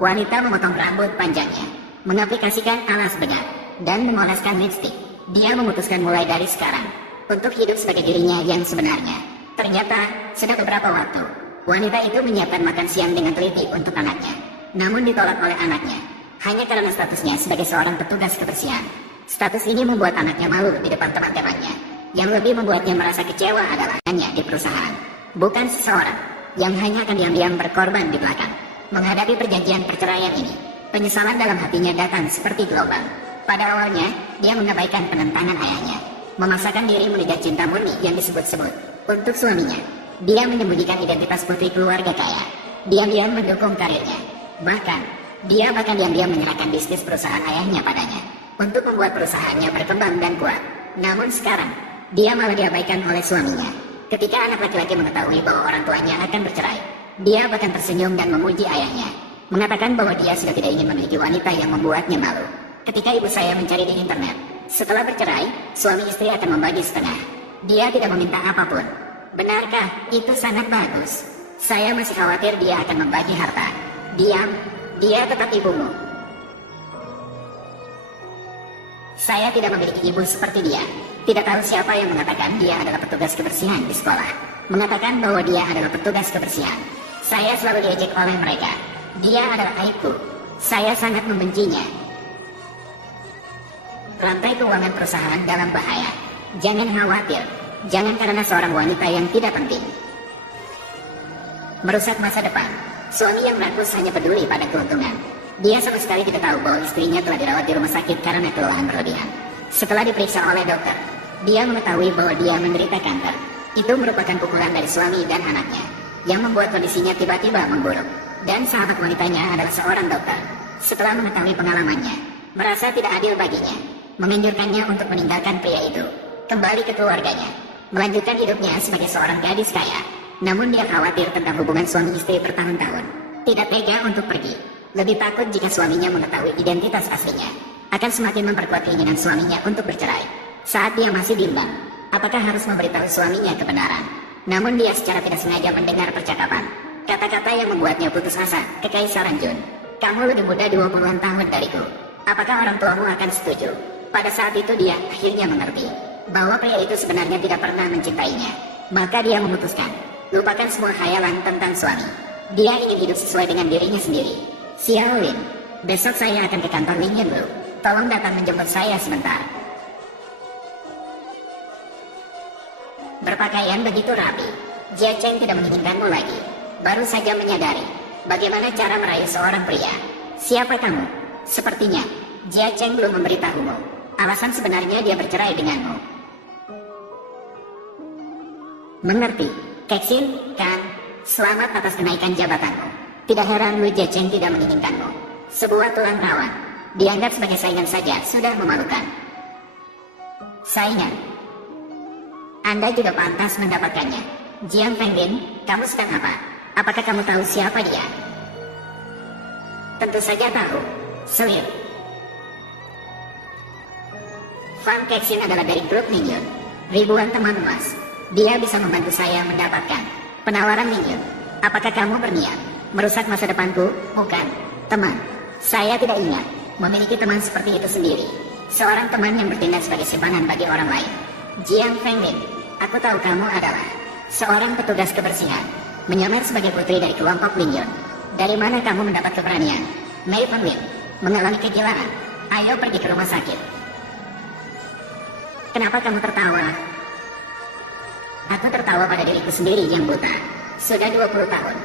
Wanita memotong rambut panjangnya, mengaplikasikan alas bedak, dan mengoleskan lipstik. Dia memutuskan mulai dari sekarang untuk hidup sebagai dirinya yang sebenarnya. Ternyata, sudah beberapa waktu, wanita itu menyiapkan makan siang dengan teliti untuk anaknya. Namun ditolak oleh anaknya, hanya karena statusnya sebagai seorang petugas kebersihan. Status ini membuat anaknya malu di depan teman-temannya. Yang lebih membuatnya merasa kecewa adalah hanya di perusahaan, bukan seseorang yang hanya akan diam-diam berkorban di belakang. Menghadapi perjanjian perceraian ini, penyesalan dalam hatinya datang seperti gelombang. Pada awalnya, dia mengabaikan penentangan ayahnya, memaksakan diri mengejar cinta murni yang disebut-sebut untuk suaminya. Dia menyembunyikan identitas putri keluarga kaya, diam-diam mendukung karirnya. Bahkan diam-diam menyerahkan bisnis perusahaan ayahnya padanya untuk membuat perusahaannya berkembang dan kuat. Namun sekarang, dia malah diabaikan oleh suaminya. Ketika anak laki-laki mengetahui bahwa orang tuanya akan bercerai, dia bahkan tersenyum dan memuji ayahnya, mengatakan bahwa dia sudah tidak ingin memiliki wanita yang membuatnya malu. Ketika ibu saya mencari di internet, setelah bercerai, suami istri akan membagi setengah. Dia tidak meminta apapun. Benarkah itu sangat bagus? Saya masih khawatir dia akan membagi harta. Diam, dia tetap ibumu. Saya tidak memiliki ibu seperti dia. Tidak tahu siapa yang mengatakan dia adalah petugas kebersihan di sekolah. Mengatakan bahwa dia adalah petugas kebersihan. Saya selalu diejek oleh mereka. Dia adalah aibku. Saya sangat membencinya. Rantai keuangan perusahaan dalam bahaya. Jangan khawatir. Jangan karena seorang wanita yang tidak penting merusak masa depan. Suami yang rakus hanya peduli pada keuntungan. Dia sama sekali tidak tahu bahwa istrinya telah dirawat di rumah sakit karena kelelahan berlebihan. Setelah diperiksa oleh dokter, dia mengetahui bahwa dia menderita kanker. Itu merupakan pukulan dari suami dan anaknya, yang membuat kondisinya tiba-tiba memburuk. Dan sahabat wanitanya adalah seorang dokter. Setelah mengetahui pengalamannya, merasa tidak adil baginya, menganjurkannya untuk meninggalkan pria itu, kembali ke keluarganya, melanjutkan hidupnya sebagai seorang gadis kaya. Namun dia khawatir tentang hubungan suami istri bertahun-tahun. Tidak tega untuk pergi. Lebih takut jika suaminya mengetahui identitas aslinya, akan semakin memperkuat keinginan suaminya untuk bercerai. Saat dia masih bimbang, apakah harus memberitahu suaminya kebenaran. Namun dia secara tidak sengaja mendengar percakapan. Kata-kata yang membuatnya putus asa, Kekaisaran Jun. Kamu lebih muda 20-an tahun dariku. Apakah orang tuamu akan setuju? Pada saat itu dia akhirnya mengerti bahwa pria itu sebenarnya tidak pernah mencintainya. Maka dia memutuskan, lupakan semua khayalan tentang suami. Dia ingin hidup sesuai dengan dirinya sendiri. Xiao Lin, besok saya akan ke kantor Lin Yunlu. Tolong datang menjemput saya sebentar. Berpakaian begitu rapi, Jia Cheng tidak menginginkanmu lagi. Baru saja menyadari bagaimana cara merayu seorang pria. Siapa kamu? Sepertinya Jia Cheng belum memberitahumu alasan sebenarnya dia bercerai denganmu. Mengerti, Kexin, kan? Selamat atas kenaikan jabatanmu. Tidak heran Lu Jia Cheng tidak menginginkanmu. Sebuah tulang rawan, dianggap sebagai saingan saja sudah memalukan. Saingan? Anda juga pantas mendapatkannya. Jiang Fenglin, kamu sedang apa? Apakah kamu tahu siapa dia? Tentu saja tahu. Selir. Fan Kexin adalah dari grup Mingyun. Ribuan teman emas. Dia bisa membantu saya mendapatkan penawaran Mingyun. Apakah kamu berniat merusak masa depanku? Bukan, teman. Saya tidak ingat memiliki teman seperti itu sendiri. Seorang teman yang bertindak sebagai simpanan bagi orang lain. Jiang Fenglin, aku tahu kamu adalah seorang petugas kebersihan, menyamar sebagai putri dari kelompok Mingyun. Dari mana kamu mendapat keberanian? Mei Fenglin, mengalami kegilaan. Ayo pergi ke rumah sakit. Kenapa kamu tertawa? Aku tertawa pada diriku sendiri yang buta. Sudah 20 tahun.